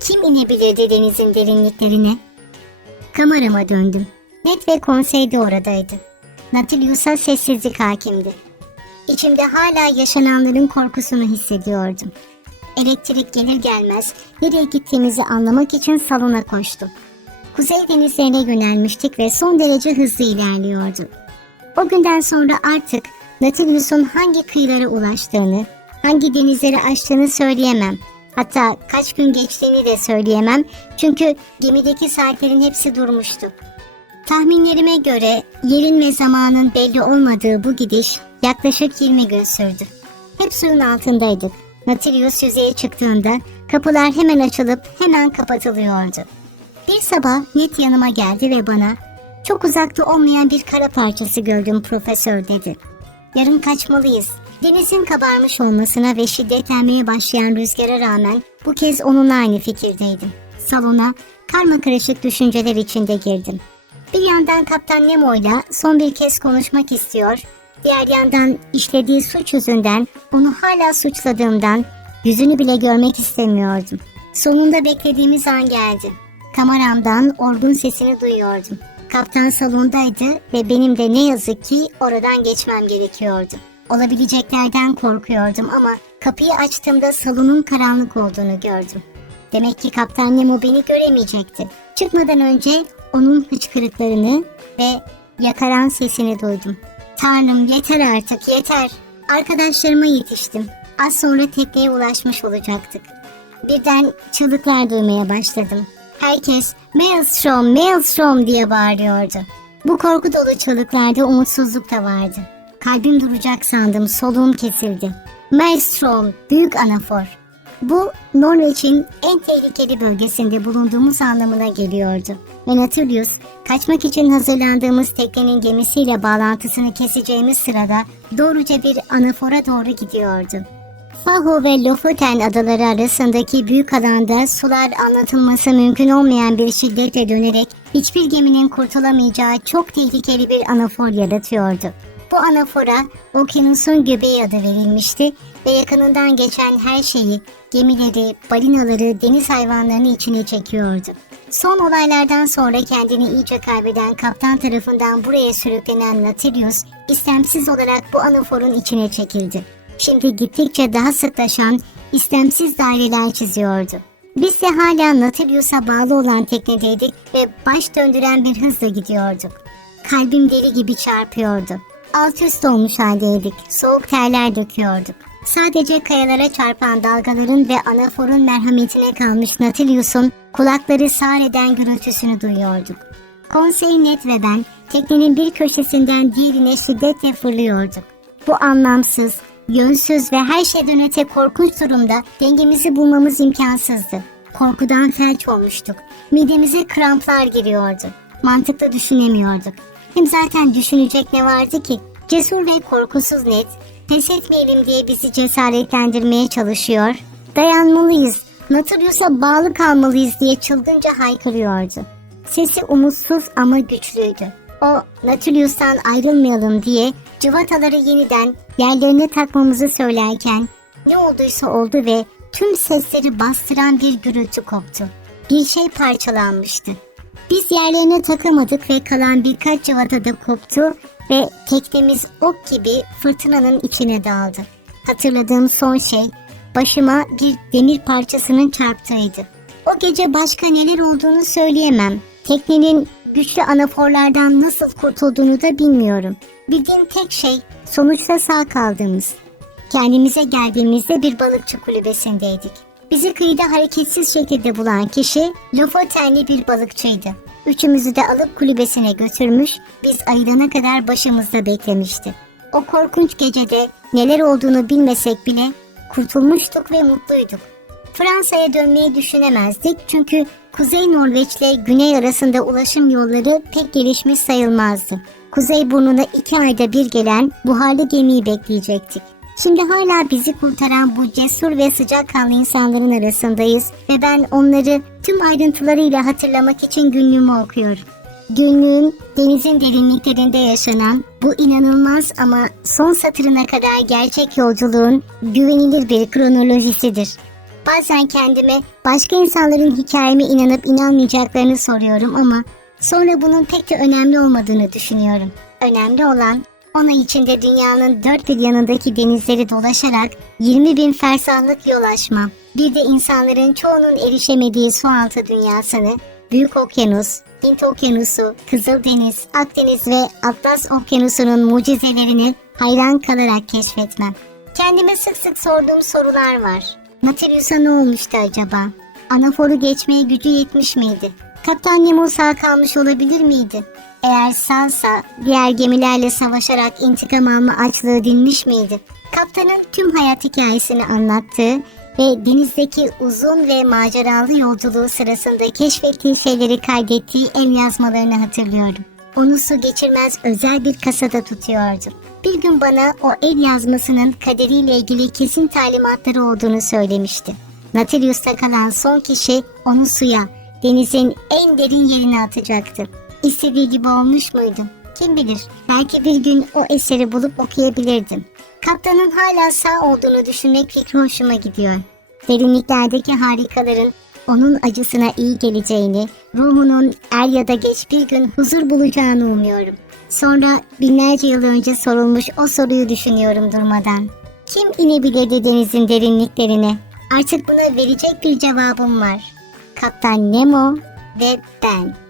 Kim inebilirdi denizin derinliklerine? Kamerama döndüm. Net ve konsey de oradaydı. Nautilus'a sessizlik hakimdi. İçimde hala yaşananların korkusunu hissediyordum. Elektrik gelir gelmez nereye gittiğimizi anlamak için salona koştum. Kuzey denizlerine yönelmiştik ve son derece hızlı ilerliyordu. O günden sonra artık Nautilus'un hangi kıyılara ulaştığını, hangi denizleri aştığını söyleyemem. Hatta kaç gün geçtiğini de söyleyemem çünkü gemideki saatlerin hepsi durmuştu. Tahminlerime göre yerin ve zamanın belli olmadığı bu gidiş yaklaşık 20 gün sürdü. Hep suyun altındaydık. Nautilus yüzeye çıktığında kapılar hemen açılıp hemen kapatılıyordu. Bir sabah Net yanıma geldi ve bana çok uzakta olmayan bir kara parçası gördüm profesör dedi. Yarın kaçmalıyız. Denizin kabarmış olmasına ve şiddetlenmeye başlayan rüzgara rağmen bu kez onunla aynı fikirdeydim. Salona karma karışık düşünceler içinde girdim. Bir yandan Kaptan Nemo'yla son bir kez konuşmak istiyor, diğer yandan işlediği suç yüzünden onu hala suçladığımdan yüzünü bile görmek istemiyordum. Sonunda beklediğimiz an geldi. Kameramdan orgun sesini duyuyordum. Kaptan salondaydı ve benim de ne yazık ki oradan geçmem gerekiyordu. Olabileceklerden korkuyordum ama kapıyı açtığımda salonun karanlık olduğunu gördüm. Demek ki Kaptan Nemo beni göremeyecekti. Çıkmadan önce onun hıçkırıklarını ve yakaran sesini duydum. Tanrım yeter artık yeter. Arkadaşlarıma yetiştim. Az sonra tekneye ulaşmış olacaktık. Birden çığlıklar duymaya başladım. Herkes Maelstrom, Maelstrom diye bağırıyordu. Bu korku dolu çığlıklarda umutsuzluk da vardı. Kalbim duracak sandım, soluğum kesildi. Maelstrom, büyük anafor. Bu Norveç'in en tehlikeli bölgesinde bulunduğumuz anlamına geliyordu. Ve Nautilus, kaçmak için hazırlandığımız teknenin gemisiyle bağlantısını keseceğimiz sırada doğruca bir anafora doğru gidiyordu. Faho ve Lofoten adaları arasındaki büyük alanda sular anlatılması mümkün olmayan bir şiddetle dönerek hiçbir geminin kurtulamayacağı çok tehlikeli bir anafor yaratıyordu. Bu anafora okyanusun göbeği adı verilmişti ve yakınından geçen her şeyi, gemileri, balinaları, deniz hayvanlarını içine çekiyordu. Son olaylardan sonra kendini iyice kaybeden kaptan tarafından buraya sürüklenen Nautilus, istemsiz olarak bu anaforun içine çekildi. Şimdi gittikçe daha sıklaşan, istemsiz daireler çiziyordu. Biz de hala Nautilus'a bağlı olan teknedeydik ve baş döndüren bir hızla gidiyorduk. Kalbim deli gibi çarpıyordu. Alt üst olmuş haldeydik. Soğuk terler döküyorduk. Sadece kayalara çarpan dalgaların ve anaforun merhametine kalmış Nautilus'un kulakları sağır eden gürültüsünü duyuyorduk. Konsey Net ve ben teknenin bir köşesinden diğerine şiddetle fırlıyorduk. Bu anlamsız, yönsüz ve her şeyden öte korkunç durumda dengemizi bulmamız imkansızdı. Korkudan felç olmuştuk. Midemize kramplar giriyordu. Mantıklı düşünemiyorduk. Hem zaten düşünecek ne vardı ki? Cesur ve korkusuz net, pes etmeyelim diye bizi cesaretlendirmeye çalışıyor. Dayanmalıyız, Nautilus'a bağlı kalmalıyız diye çılgınca haykırıyordu. Sesi umutsuz ama güçlüydü. O, Nautilus'tan ayrılmayalım diye cıvataları yeniden yerlerine takmamızı söylerken ne olduysa oldu ve tüm sesleri bastıran bir gürültü koptu. Bir şey parçalanmıştı. Biz yerlerine takamadık ve kalan birkaç cıvata da koptu ve teknemiz ok gibi fırtınanın içine daldı. Hatırladığım son şey başıma bir demir parçasının çarptığıydı. O gece başka neler olduğunu söyleyemem. Teknenin güçlü anaforlardan nasıl kurtulduğunu da bilmiyorum. Bildiğim tek şey sonuçta sağ kaldığımız. Kendimize geldiğimizde bir balıkçı kulübesindeydik. Bizi kıyıda hareketsiz şekilde bulan kişi Lofotenli bir balıkçıydı. Üçümüzü de alıp kulübesine götürmüş, biz ayılana kadar başımızda beklemişti. O korkunç gecede neler olduğunu bilmesek bile kurtulmuştuk ve mutluyduk. Fransa'ya dönmeyi düşünemezdik çünkü Kuzey Norveç ile Güney arasında ulaşım yolları pek gelişmiş sayılmazdı. Kuzey burnuna iki ayda bir gelen buharlı gemiyi bekleyecektik. Şimdi hala bizi kurtaran bu cesur ve sıcakkanlı insanların arasındayız ve ben onları tüm ayrıntılarıyla hatırlamak için günlüğümü okuyorum. Günlüğün denizin derinliklerinde yaşanan bu inanılmaz ama son satırına kadar gerçek yolculuğun güvenilir bir kronolojisidir. Bazen kendime başka insanların hikayeme inanıp inanmayacaklarını soruyorum ama sonra bunun pek de önemli olmadığını düşünüyorum. Önemli olan ona içinde dünyanın dört bir yanındaki denizleri dolaşarak 20 bin fersahlık yol açmam. Bir de insanların çoğunun erişemediği sualtı dünyasını, Büyük Okyanus, Hint Okyanusu, Kızıldeniz, Akdeniz ve Atlas Okyanusu'nun mucizelerini hayran kalarak keşfetmem. Kendime sık sık sorduğum sorular var. Nautilus'a ne olmuştu acaba? Anaforu geçmeye gücü yetmiş miydi? Kaptan Nemo sağ kalmış olabilir miydi? Eğer sağsa diğer gemilerle savaşarak intikam alma açlığı dinmiş miydi? Kaptanın tüm hayat hikayesini anlattığı ve denizdeki uzun ve maceralı yolculuğu sırasında keşfettiği şeyleri kaydettiği el yazmalarını hatırlıyorum. Onu su geçirmez özel bir kasada tutuyordu. Bir gün bana o el yazmasının kaderiyle ilgili kesin talimatları olduğunu söylemişti. Nautilus'ta kalan son kişi onu suya, denizin en derin yerine atacaktı. İstediği gibi olmuş muydu? Kim bilir, belki bir gün o eseri bulup okuyabilirdim. Kaptanın hala sağ olduğunu düşünmek fikri hoşuma gidiyor. Derinliklerdeki harikaların onun acısına iyi geleceğini, ruhunun er ya da geç bir gün huzur bulacağını umuyorum. Sonra binlerce yıl önce sorulmuş o soruyu düşünüyorum durmadan. Kim inebilirdi denizin derinliklerine? Artık buna verecek bir cevabım var. Kaptan Nemo ve ben.